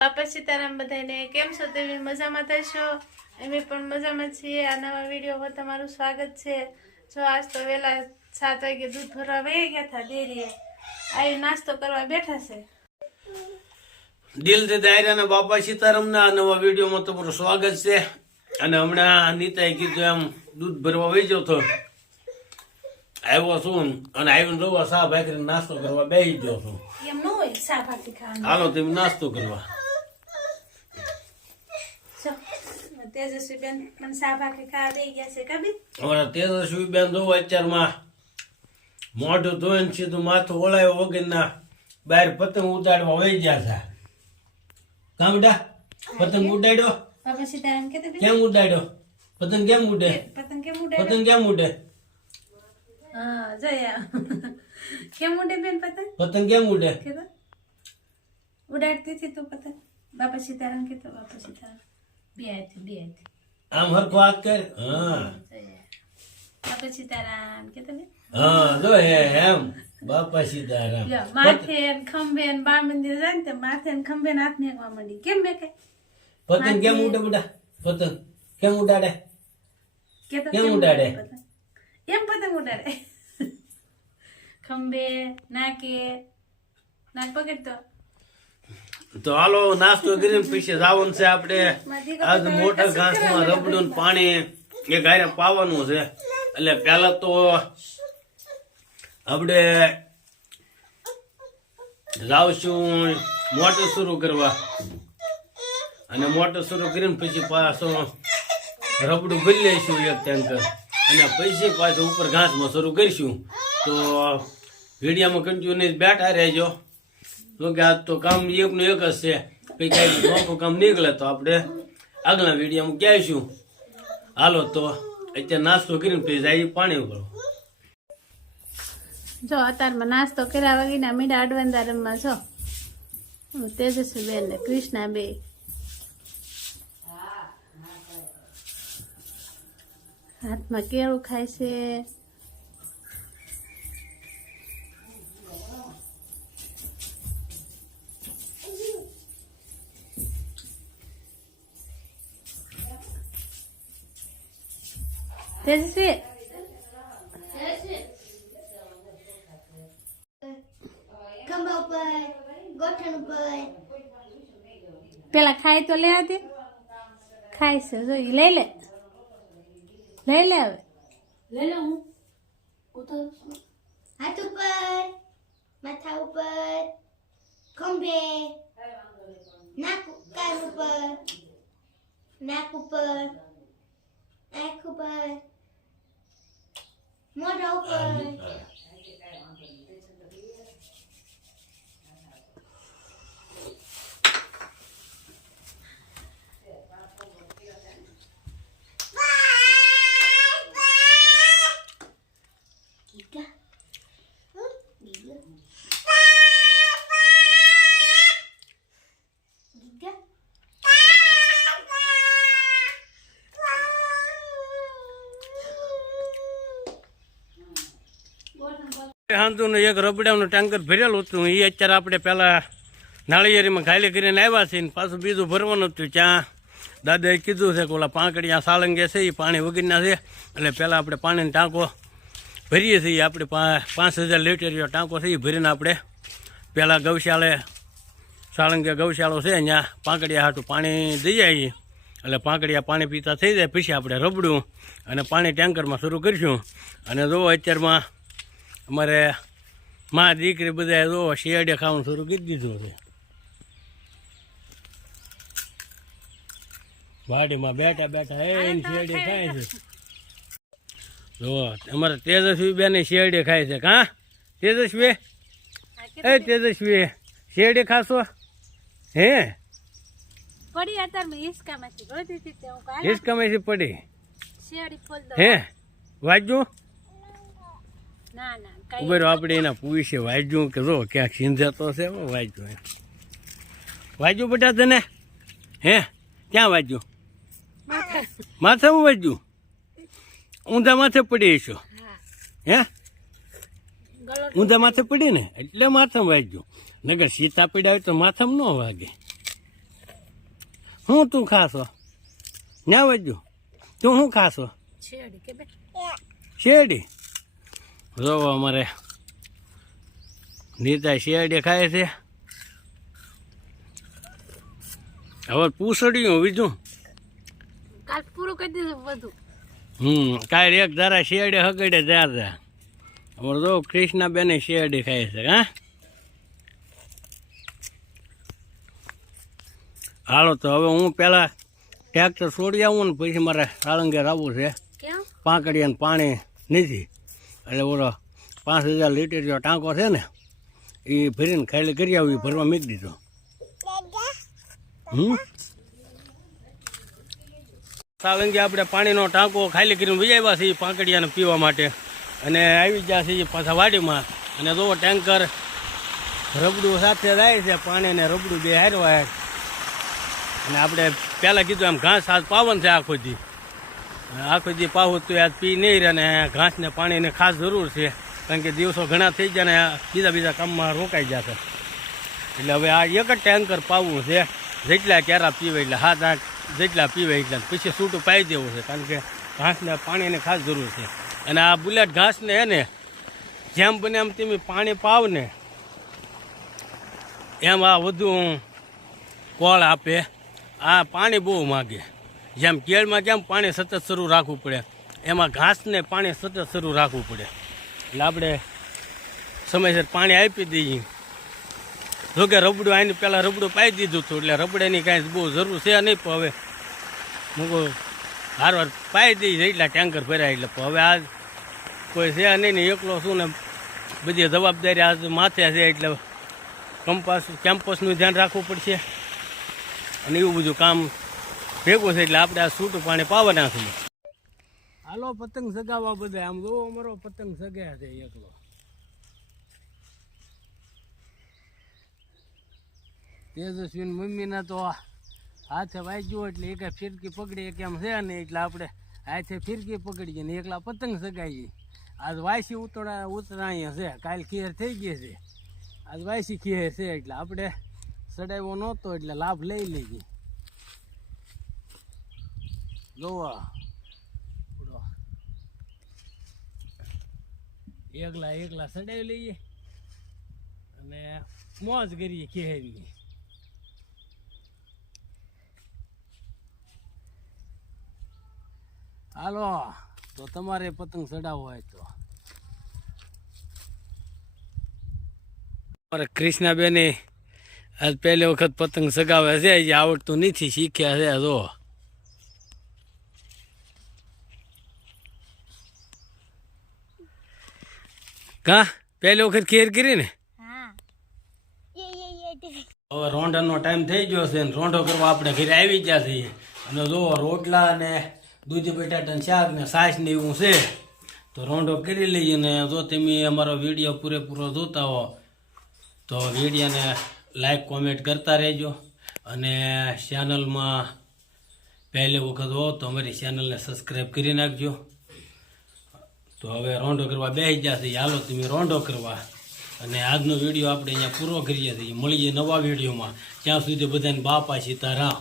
બાપા સીતારામ બધાને કેમ છો? તમે મજામાં થશો? અમે પણ મજામાં છીએ. આ નવા વિડીયોમાં તમારું સ્વાગત છે. જો આજ તો વહેલા 7 વાગે દૂધ ભરવા વહી ગયા હતા ડેરીએ. આવી નાસ્તો કરવા બેઠા છે. દિલથી દાયરાના બાપા સીતારામના નવા વિડીયોમાં તમારું સ્વાગત છે. અને હમણાં નીતાએ કીધું એમ દૂધ ભરવા વહી ગયો તો આવ્યો છું અને આવીને જોવા સા ભાખરી નાસ્તો કરવા બેસી ગયો છું. એમ ન હોય સા ભાખરી ખાવાનું. હાલો તમે નાસ્તો કરવા. તેજસ્વી બેન પણ સા ભાખરી ખાવા દઈ ગયા છે. કબી અમારા તેજસ્વી બેન જોવો અત્યારમાં મોઢું ધોઈને સીધું માથું ઓળાયો વગરના બહાર પતંગ ઉડાડવા વહી ગયા છે. કામ બેટા પતંગ ઉડાડ્યો? બાપા સીતારામ કે કેમ ઉડાડ્યો? પતંગ કેમ ઉડે? પતંગ કેમ ઉડે? પતંગ કેમ ઉડે? હા જયા કેમ ઉડે બેન પતંગ? પતંગ કેમ ઉડે? ઉડાડતી હતી તું પતંગ? બાપા સીતારામ કે તો બાપા સીતારામ બે હાથે આમ હરખો હાથ કર. હા બાપા સીતારામ કે તમે હા જો એમ બાપા સીતારામ. માથે ખંભે બાળ મંદિર જાય ને માથે ખંભે હાથ મેકવા માંડી. કેમ મેકે? પતંગ કેમ ઉડે બેટા? પતંગ કેમ ઉડાડે? કેમ ઉડાડે? એમ પતંગ ઉડાડે. ખંભે નાક પકડતો. તો હાલો નાસ્તો કરીને પછી જવાનું છે આપણે. આજ મોટા ઘાસમાં રબડું ને પાણી એ ગાયને પાવાનું છે. એટલે પેલા તો આપણે જાવશું મોટર શરૂ કરવા અને મોટર શરૂ કરીને પછી પાછો રબડું ભરી લઈશું એક ટેન્કર અને પછી પાછું ઉપર ઘાસમાં શરૂ કરીશું. તો વિડીયામાં કન્ટિન્યુ બેઠા રહેજો. તો કે આજ તો કામ એકનું એક જ છે. કંઈ કાંઈ નોખું કામ નીકળે તો આપણે આગલા વિડીયામાં કહેશું. હાલો તો અત્યારે નાસ્તો કરીને પછી જાય પાણી ઉપર. જો અત્યારમાં નાસ્તો કર્યા વગીના મીડા અડવાંદા રમવા છો તેજસ્વી બેન ને કૃષ્ણા બે. હાથમાં કેળું ખાય છે. તેજસ્વી ખંભા ઉપર ગોઠણ ઉપર પેલા ખાય તો લે દે. ખાય છે જો ઈ લઈ લે હવે લઈ લે. હું હાથ ઉપર માથા ઉપર ખંભે નાક કાન ઉપર નાક ઉપર આંખ ઉપર મોઢા ઉપર હાંધું એક રબડાનું ટેન્કર ભરેલું હતું. એ અત્યારે આપણે પેલા નાળિયેરીમાં ખાલી કરીને આવ્યા છીએ ને પાછું બીજું ભરવાનું હતું. ત્યાં દાદાએ કીધું છે કે ઓલા પાંકડિયા સાળંગે છે એ પાણી વગરના છે. એટલે પહેલાં આપણે પાણીનો ટાંકો ભરીએ છીએ. આપણે 5000 લીટરનો ટાંકો છે એ ભરીને આપણે પહેલાં ગૌશાળે સાળંગે ગૌશાળો છે ત્યાં પાંકડિયા હાટું પાણી દઈ આવીએ. એટલે પાંકડિયા પાણી પીતા થઈ જાય પછી આપણે રબડું અને પાણી ટેન્કરમાં શરૂ કરીશું. અને જો અત્યારમાં અમારે મા દીકરી બધા જો શિયાળે ખાવાનું શરૂ કરી દીધું છે. વાડીમાં બેઠા બેઠા એ શિયાળે ખાય છે. જો અમારે તેજસ્વી બેન શિયાળે ખાય છે. કા તેજસ્વી? એ તેજસ્વી શિયાળે ખાશો? હે પડી અત્યારમાં હિસકામાંથી ગોતી હતી તે હું કાલે હિસકામાંથી પડી શેરડી ફોલ દો. હે વાજ્યું? ના ઉભેરો આપણે એના પૂછીએ વાજ્યું કે જો ક્યાંક સિંધેતો છે. વાજ્યું વાજ્યું બેટા તને? હે ક્યાં વાજ્યું? માથામાં વાજ્યું? ઊંધા માથે પડી છો? હે ઊંધા માથે પડી ને એટલે માથામાં વાગ્યું. નગર સીતા પીડા હોય તો માથામાં ન વાગે. શું તું ખાશો ના વજુ તું શું ખાશો શેરડી કે બે શેરડી જોવો અમારે નીતા શેરડી ખાય છે હવે પૂછડ્યું બીજું કાલ પૂરું કરી દીધું બધું કાલ એક ધારા શેરડી હગડે જ્યાં અમારે જો કૃષ્ણાબેન શેરડી ખાય છે હા હાલો તો હવે હું પેલા ટ્રેક્ટર છોડી આવું ને પછી મારે સાળંગેર આવવું છે કેમ પાંકડિયાને પાણી નથી એટલે ઓલો 5000 લીટર જો ટાંકો છે ને એ ભરીને ખાલી કરી આવું એ ભરવા મૂકી દીધો સાળંગી આપણે પાણીનો ટાંકો ખાલી કરીને વિજાવ્યા છીએ પાંકડિયાને પીવા માટે અને આવી ગયા છીએ પાછા વાડીમાં અને જો ટેન્કર રબડું સાથે જાય છે પાણી ને રબડું બે હારવા અને આપણે પહેલાં કીધું એમ ઘાસ આજ પાવન છે આખો દી પાવું તો આજ પી નહીં રહે અને ઘાસને પાણીની ખાસ જરૂર છે કારણ કે દિવસો ઘણા થઈ ગયા ને બીજા કામમાં રોકાઈ જશે એટલે હવે આ એક જ ટેન્કર પાવું છે જેટલા ક્યારા પીવે એટલે 7-8 જેટલા પીવે એટલે પછી છૂટું પાઈ દેવું છે કારણ કે ઘાસને પાણીની ખાસ જરૂર છે અને આ બુલેટ ઘાસને એને જેમ બને એમ તમે પાણી પાવ ને એમ આ વધુ કોળ આપે આ પાણી બહુ માગે જેમ કેળમાં કેમ પાણી સતત શરૂ રાખવું પડે એમાં ઘાસને પાણી સતત શરૂ રાખવું પડે એટલે આપણે સમયસર પાણી આપી દઈએ જોકે રબડું આની પહેલાં રબડું પાઈ દીધું હતું એટલે રબડાની કાંઈ બહુ જરૂર છે નહીં પણ હવે મૂકો હારવાર પાઈ દઈએ એટલા ટેન્કર ભરાય એટલે હવે આ કોઈ છે નહીં ને એકલો શું ને બધી જવાબદારી આજ માથે છે એટલે કેમ્પસનું ધ્યાન રાખવું પડશે અને એવું બધું કામ ભેગું છે એટલે આપણે આ છૂટું પાણી પાવા નાખીએ હાલો પતંગ સગાવવા બધા આમ જો અમારો પતંગ સગ્યા છે એકલો તેજસ્વીની મમ્મીને તો હાથે વાગ્યું એટલે એક ફિરકી પકડી એક એમ છે ને એટલે આપણે હાથે ફિરકી પકડીએ ને એકલા પતંગ સગાઈએ આજ વાયસી ઉતરાણીએ છે કાલ ખીર થઈ ગઈ છે આજ વાયસી ખીર છે એટલે આપણે સડાવ્યો નહોતો એટલે લાભ લઈ લઈએ જોવા એકલા સડાવી લઈએ અને મોજ કરીએ ખીરની હાલો તો તમારે પતંગ ચડાવવો હોય તો અમારે કૃષ્ણાબેને આજ પહેલી વખત પતંગ સગાવે છે જે આવડતું નથી શીખ્યા છે જો કા પહેલી વખત ખેર કરી ને હવે રોંઢાનો ટાઈમ થઈ ગયો છે ને રોંઢો કરવા આપણે ઘરે આવી ગયા છીએ અને જો રોટલા ને દૂધી બટાટાનું શાક ને છાશ ને એવું છે તો રોંઢો કરી લઈએ ને જો તમે અમારો વિડીયો પૂરેપૂરો જોતા હો તો વિડીયોને લાઈક કોમેન્ટ કરતા રહેજો અને ચેનલમાં પહેલી વખત હો તો અમારી ચેનલને સબસ્ક્રાઈબ કરી નાખજો તો હવે રોંઢો કરવા બેસી જશે હાલો તમે રોંઢો કરવા અને આજનો વિડીયો આપણે અહીંયા પૂરો કરીએ છીએ મળીએ નવા વિડીયોમાં ત્યાં સુધી બધાને બાપા સીતારામ